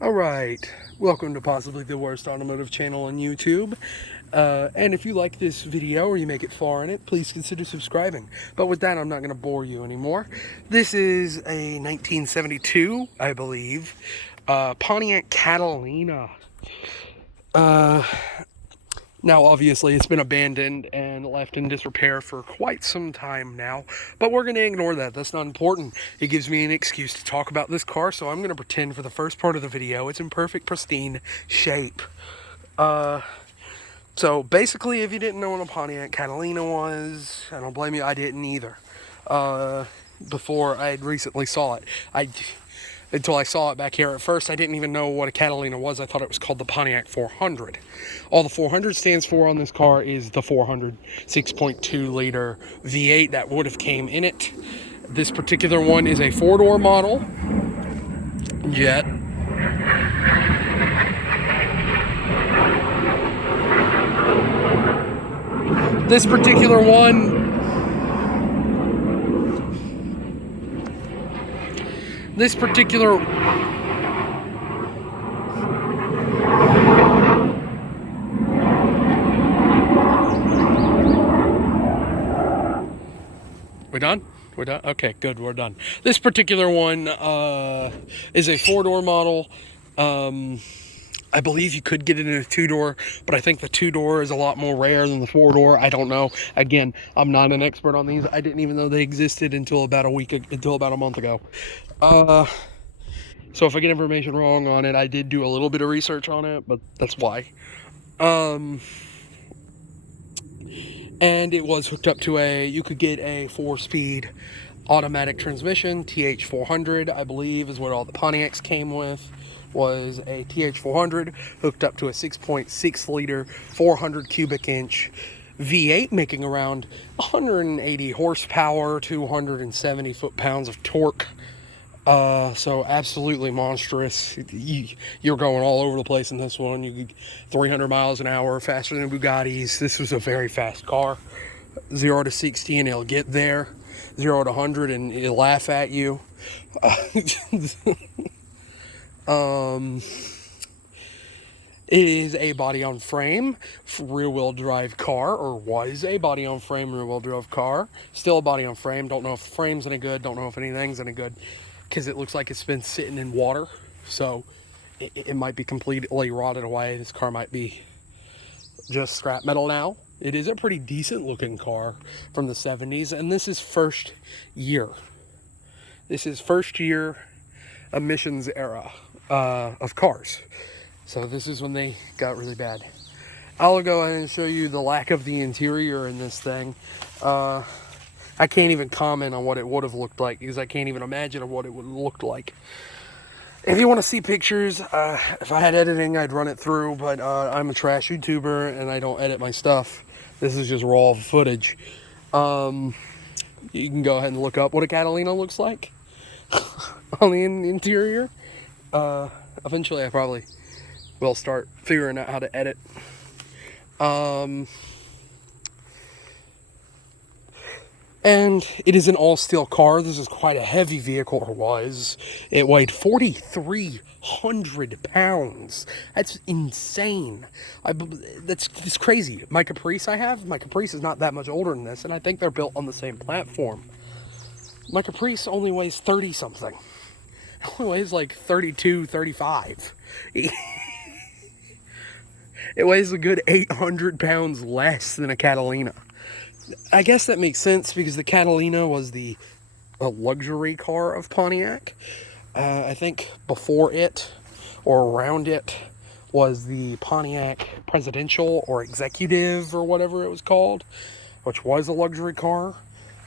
Alright, welcome to possibly the worst automotive channel on YouTube. And if you like this video or you make it far in it, please consider subscribing. But with that, I'm not going to bore you anymore. This is a 1972, I believe, Pontiac Catalina. Now, obviously, it's been abandoned and left in disrepair for quite some time now, but we're going to ignore that. That's not important. It gives me an excuse to talk about this car, so I'm going to pretend for the first part of the video it's in perfect, pristine shape. So basically, if you didn't know what a Pontiac Catalina was, I don't blame you, I didn't either. Before I had recently saw it. Until I saw it back here. At first, I didn't even know what a Catalina was. I thought it was called the Pontiac 400. All the 400 stands for on this car is the 400 6.2 liter V8 that would have came in it. This particular one is a four-door model. Jet. This particular one We done? We're done? Okay, good, we're done. This particular one is a four-door model. I believe you could get it in a two-door, but I think the two-door is a lot more rare than the four-door. I don't know. Again, I'm not an expert on these. I didn't even know they existed until about a month ago. So if I get information wrong on it, I did do a little bit of research on it, but that's why. And it was hooked up to you could get a 4-speed automatic transmission. TH400, I believe, is what all the Pontiacs came with. Was a TH400 hooked up to a 6.6 liter 400 cubic inch V8, making around 180 horsepower, 270 foot-pounds of torque. So absolutely monstrous. You're going all over the place in this one. You get 300 miles an hour, faster than Bugattis. This was a very fast car. 0 to 60 and it'll get there. 0 to 100 and it'll laugh at you. It is a body-on-frame rear-wheel drive car, or was a body-on-frame rear-wheel drive car. Still a body-on-frame. Don't know if the frame's any good. Don't know if anything's any good, because it looks like it's been sitting in water. So it might be completely rotted away. This car might be just scrap metal now. It is a pretty decent-looking car from the 70s, and this is first year. This is first year emissions era of cars. So this is when they got really bad. I'll go ahead and show you the lack of the interior in this thing. I can't even comment on what it would have looked like, because I can't even imagine what it would have looked like. If you want to see pictures, if I had editing, I'd run it through, but I'm a trash YouTuber and I don't edit my stuff. This is just raw footage. You can go ahead and look up what a Catalina looks like on the interior. Eventually I probably will start figuring out how to edit. And it is an all-steel car. This is quite a heavy vehicle, or was. It weighed 4,300 pounds. That's insane. That's crazy. My Caprice is not that much older than this, and I think they're built on the same platform. My Caprice only weighs 30-something. It only weighs like 32, 35. It weighs a good 800 pounds less than a Catalina. I guess that makes sense because the Catalina was a luxury car of Pontiac. I think before it or around it was the Pontiac Presidential or Executive or whatever it was called, which was a luxury car.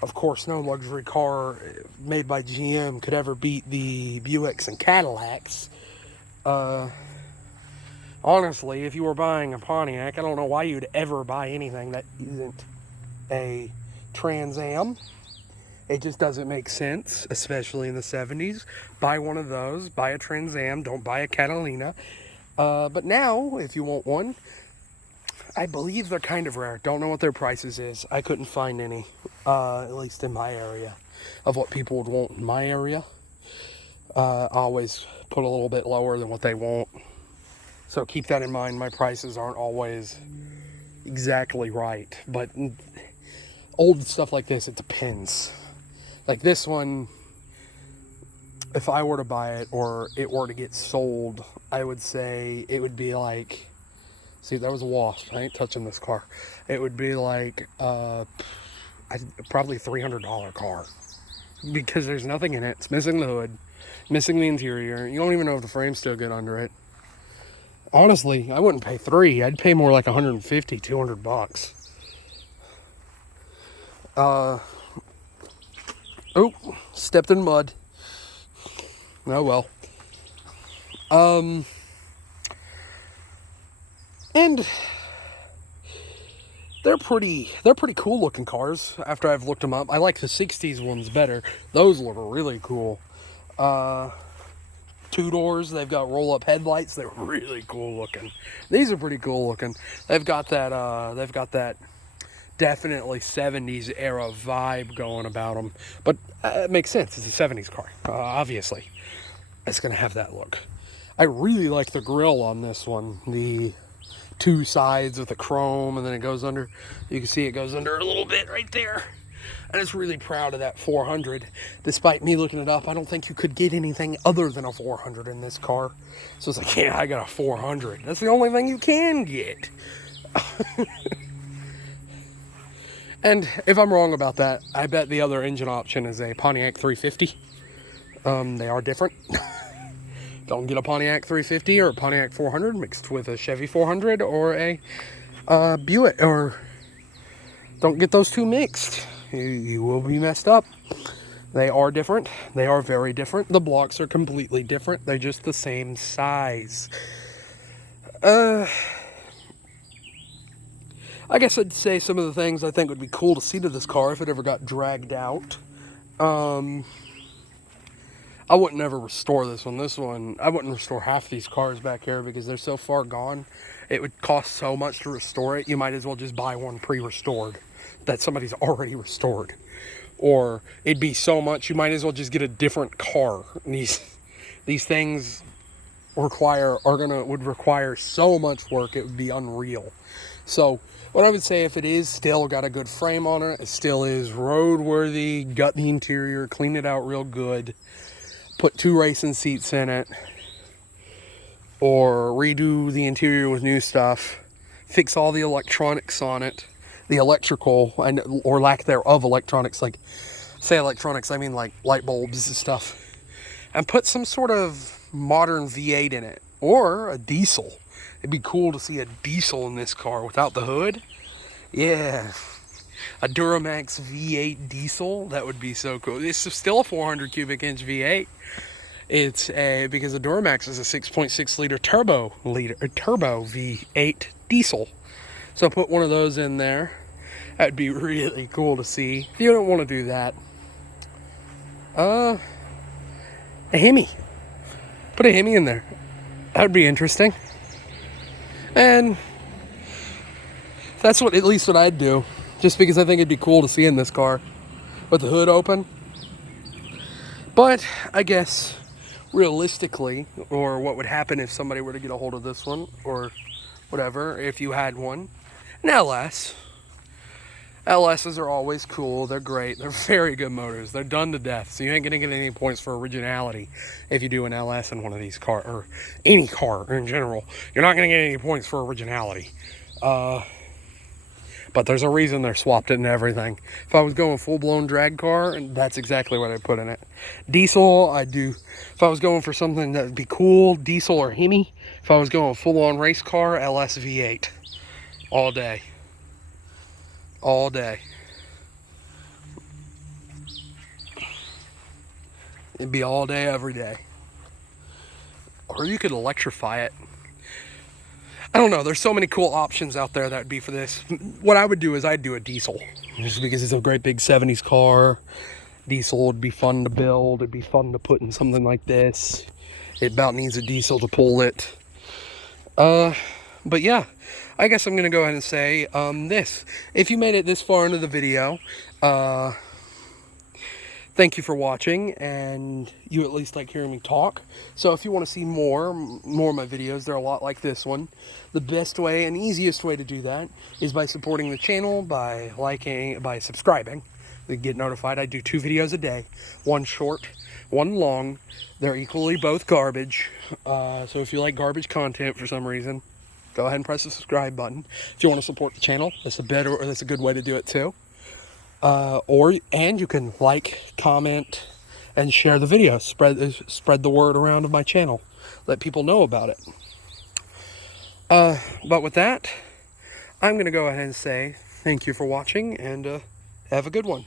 Of course, no luxury car made by GM could ever beat the Buicks and Cadillacs. Honestly, if you were buying a Pontiac, I don't know why you'd ever buy anything that isn't a Trans Am. It just doesn't make sense, especially in the 70s. Buy one of those, buy a Trans Am, don't buy a Catalina. But now, if you want one, I believe they're kind of rare. Don't know what their prices is. I couldn't find any, at least in my area, of what people would want in my area. I always put a little bit lower than what they want. So keep that in mind. My prices aren't always exactly right. But old stuff like this, it depends. Like this one, if I were to buy it or it were to get sold, I would say it would be like, see, that was a wasp. I ain't touching this car. It would be like probably $300 car. Because there's nothing in it. It's missing the hood, missing the interior. You don't even know if the frame's still good under it. Honestly, I wouldn't pay $300. I'd pay more like $150, $200. Oh, stepped in mud. Oh well. And they're pretty cool looking cars after I've looked them up. I like the 60s ones better. Those look really cool. Two doors, they've got roll up headlights. They're really cool looking. These are pretty cool looking. They've got that definitely 70s era vibe going about them. But it makes sense. It's a 70s car. Obviously, it's going to have that look. I really like the grille on this one. The two sides with the chrome, and then it goes under. You can see it goes under a little bit right there. And it's really proud of that 400. Despite me looking it up, I don't think you could get anything other than a 400 in this car. So it's like, yeah, I got a 400. That's the only thing you can get. And if I'm wrong about that, I bet the other engine option is a Pontiac 350. They are different. Don't get a Pontiac 350 or a Pontiac 400 mixed with a Chevy 400 or a Buick, or don't get those two mixed. You will be messed up. They are different. They are very different. The blocks are completely different. They're just the same size. I guess I'd say some of the things I think would be cool to see to this car if it ever got dragged out. I wouldn't ever restore this one. I wouldn't restore half these cars back here because they're so far gone. It would cost so much to restore it. You might as well just buy one pre-restored that somebody's already restored. Or it'd be so much, you might as well just get a different car. And these things would require so much work, it would be unreal. So what I would say, if it is still got a good frame on it, it still is roadworthy, gut the interior, clean it out real good, put 2 racing seats in it, or redo the interior with new stuff, fix all the electronics on it, the electrical, or lack thereof electronics, like, say electronics, I mean like light bulbs and stuff, and put some sort of modern V8 in it, or a diesel. It'd be cool to see a diesel in this car without the hood. Yeah. A Duramax V8 diesel, that would be so cool. It's still a 400 cubic inch V8. It's because the Duramax is a 6.6 liter turbo V8 diesel. So put one of those in there. That'd be really cool to see. If you don't want to do that, a Hemi. Put a Hemi in there. That'd be interesting. And that's at least what I'd do. Just because I think it'd be cool to see in this car with the hood open. But I guess realistically, or what would happen if somebody were to get a hold of this one, or whatever, if you had one, an LS. LSs are always cool. They're great. They're very good motors. They're done to death. So you ain't going to get any points for originality if you do an LS in one of these cars, or any car in general. You're not going to get any points for originality. But there's a reason they're swapped it and everything. If I was going full-blown drag car, that's exactly what I'd put in it. Diesel, I'd do. If I was going for something that would be cool, diesel or Hemi. If I was going full-on race car, LS V8. All day. All day. It'd be all day, every day. Or you could electrify it. I don't know. There's so many cool options out there that would be for this. What I would do is I'd do a diesel. Just because it's a great big 70s car. Diesel would be fun to build. It'd be fun to put in something like this. It about needs a diesel to pull it. But yeah, I guess I'm going to go ahead and say this. If you made it this far into the video, thank thank you for watching, and you at least like hearing me talk. So if you want to see more of my videos, they're a lot like this one. The best way and easiest way to do that is by supporting the channel, by liking, by subscribing. To get notified. I do 2 videos a day, one short, one long. They're equally both garbage. So if you like garbage content for some reason, go ahead and press the subscribe button. If you want to support the channel, that's a good way to do it too. And you can like, comment, and share the video. Spread the word around of my channel. Let people know about it. But with that, I'm going to go ahead and say thank you for watching, and have a good one.